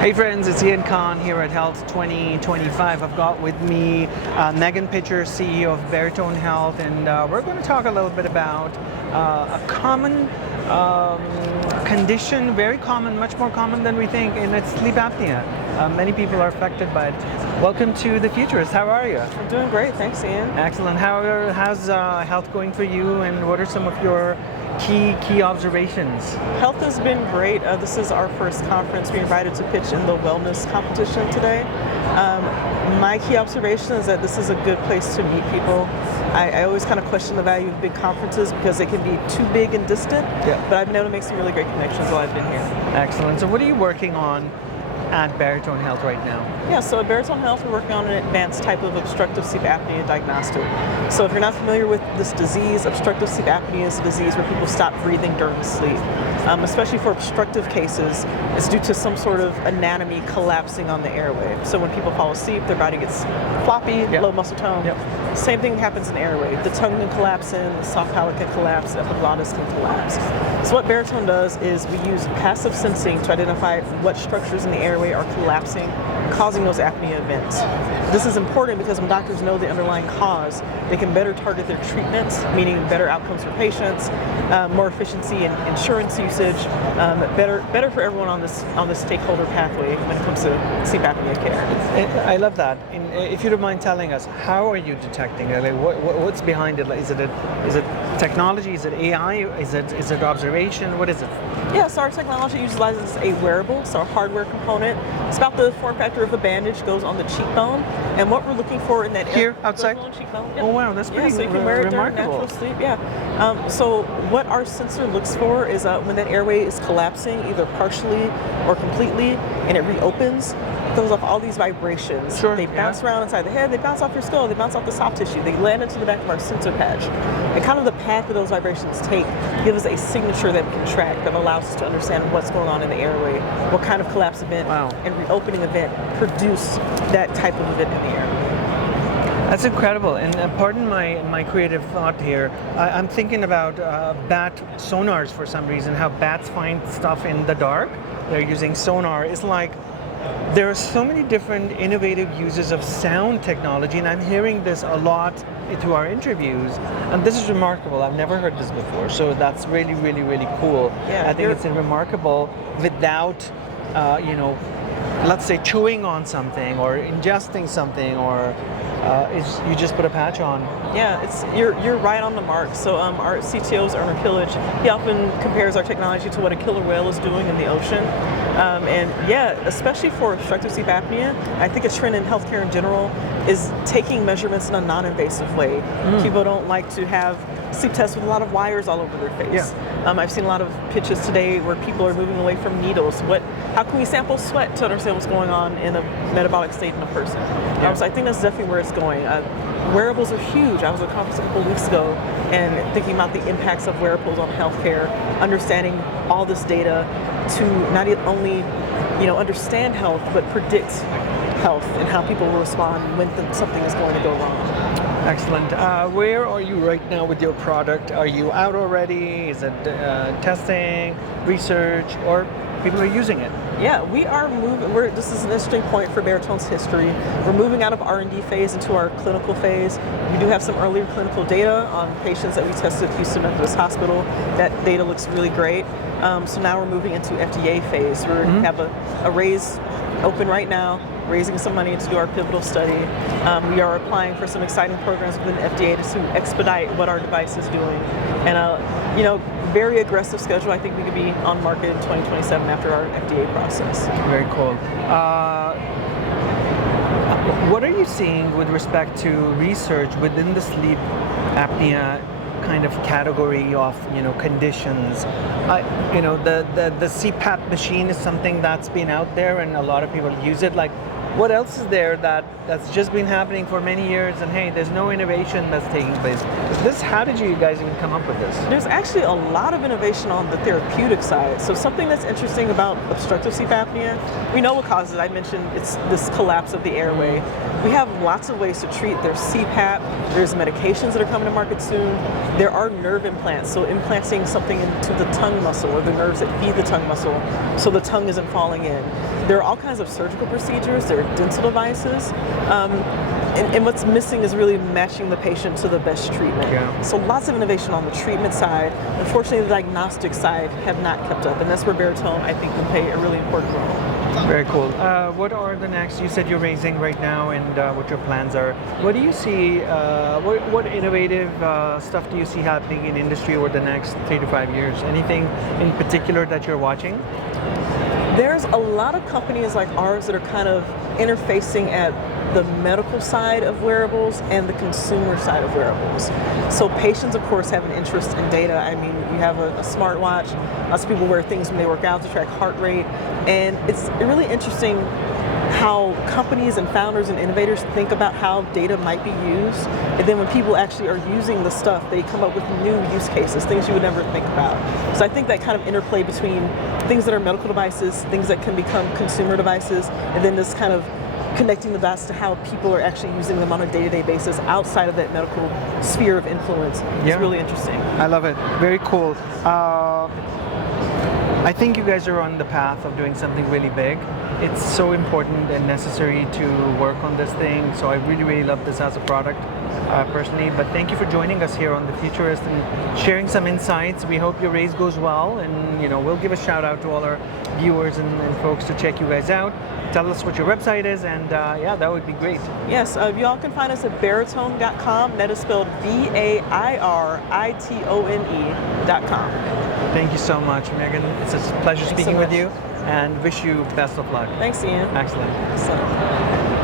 Hey friends, it's Ian Khan here at Health 2025. I've got with me Meagan Pitcher, CEO of Bairitone Health, and we're going to talk a little bit about a common condition, very common, much more common than we think, and it's sleep apnea. Many people are affected by it. Welcome to the Futurist. How are you? I'm doing great, thanks Ian. Excellent. How's health going for you, and what are some of your key observations? Health has been great. This is our first conference. We're invited to pitch in the wellness competition today. My key observation is that this is a good place to meet people. I always kind of question the value of big conferences because they can be too big and distant, but I've been able to make some really great connections while I've been here. Excellent. So what are you working on at Baritone Health right now? Yeah, so at Baritone Health, we're working on an advanced type of obstructive sleep apnea diagnostic. So if you're not familiar with this disease, obstructive sleep apnea is a disease where people stop breathing during sleep. Especially for obstructive cases, it's due to some sort of anatomy collapsing on the airway. So when people fall asleep, their body gets floppy, low muscle tone. Same thing happens in the airway. The tongue can collapse in, the soft palate can collapse, the epiglottis can collapse. So what Baritone does is we use passive sensing to identify what structures in the airway are collapsing, causing those apnea events. This is important because when doctors know the underlying cause, they can better target their treatments, meaning better outcomes for patients, more efficiency in insurance usage, better for everyone on this stakeholder pathway when it comes to sleep apnea care. I love that. And if you don't mind telling us, how are you detecting it? Like, what's behind it? Like, is it technology? Is it AI? Is it observation? What is it? Yeah, so our technology utilizes a wearable, so a hardware component. It's about the form factor of a bandage, goes on the cheekbone, and what we're looking for in that here outside. Cheekbone. Oh wow, that's pretty so you can wear it during natural sleep. So what our sensor looks for is when that airway is collapsing, either partially or completely, and it reopens. It throws off all these vibrations. They bounce around inside the head, they bounce off your skull, they bounce off the soft tissue, they land into the back of our sensor patch. And kind of the path that those vibrations take gives us a signature that we can track that allows us to understand what's going on in the airway, what kind of collapse event and reopening event produce that type of event in the air. That's incredible, and pardon my creative thought here. I'm thinking about bat sonars for some reason, how bats find stuff in the dark. They're using sonar. It's like there are so many different innovative uses of sound technology, and I'm hearing this a lot through our interviews, and this is remarkable. I've never heard this before, so that's really, really, really cool. I think it's remarkable without, let's say chewing on something or ingesting something, or you just put a patch on. Yeah, you're right on the mark. So our CTO is Erner Pillage. He often compares our technology to what a killer whale is doing in the ocean. Especially for obstructive sleep apnea, I think a trend in healthcare in general is taking measurements in a non-invasive way. People don't like to have sleep tests with a lot of wires all over their face. I've seen a lot of pitches today where people are moving away from needles. How can we sample sweat to understand what's going on in a metabolic state in a person? So I think that's definitely where it's going. Wearables are huge. I was at a conference a couple of weeks ago and thinking about the impacts of wearables on healthcare, understanding all this data to not only understand health, but predict health and how people will respond when something is going to go wrong. Excellent. Where are you right now with your product? Are you out already? Is it testing, research, or people are using it? Yeah, we are moving. This is an interesting point for Baritone's history. We're moving out of R&D phase into our clinical phase. We do have some earlier clinical data on patients that we tested at Houston Methodist Hospital. That data looks really great. So now we're moving into FDA phase. We have a raise open right now, raising some money to do our pivotal study. We are applying for some exciting programs within the FDA to expedite what our device is doing. And very aggressive schedule. I think we could be on market in 2027 after our FDA process. Very cool. What are you seeing with respect to research within the sleep apnea kind of category of conditions? The CPAP machine is something that's been out there and a lot of people use it. Like, what else is there that's just been happening for many years, and hey, there's no innovation that's taking place? How did you guys even come up with this? There's actually a lot of innovation on the therapeutic side. So something that's interesting about obstructive sleep apnea, we know what causes it. I mentioned it's this collapse of the airway. We have lots of ways to treat. There's CPAP, there's medications that are coming to market soon. There are nerve implants, so implanting something into the tongue muscle or the nerves that feed the tongue muscle so the tongue isn't falling in. There are all kinds of surgical procedures, there are dental devices, and what's missing is really matching the patient to the best treatment. Yeah. So lots of innovation on the treatment side. Unfortunately, the diagnostic side have not kept up, and that's where Baritone, I think, will play a really important role. Very cool. What are the next? You said you're raising right now, and what your plans are. What do you see? What innovative stuff do you see happening in industry over the next 3 to 5 years? Anything in particular that you're watching? There's a lot of companies like ours that are kind of interfacing at the medical side of wearables and the consumer side of wearables. So patients, of course, have an interest in data. I mean, you have a smartwatch. Lots of people wear things when they work out to track heart rate. And it's really interesting how companies and founders and innovators think about how data might be used. And then when people actually are using the stuff, they come up with new use cases, things you would never think about. So I think that kind of interplay between things that are medical devices, things that can become consumer devices, and then this kind of connecting the dots to how people are actually using them on a day-to-day basis outside of that medical sphere of influence is really interesting. I love it. Very cool. I think you guys are on the path of doing something really big. It's so important and necessary to work on this thing. So I really, really love this as a product personally. But thank you for joining us here on the Futurist and sharing some insights. We hope your raise goes well, and we'll give a shout out to all our viewers and folks to check you guys out. Tell us what your website is, and yeah, that would be great. Yes, you all can find us at baritone.com. That is spelled BAIRITONE.com. Thank you so much, Meagan. It's a pleasure speaking with you, and wish you best of luck. Thanks, Ian. Excellent. Excellent.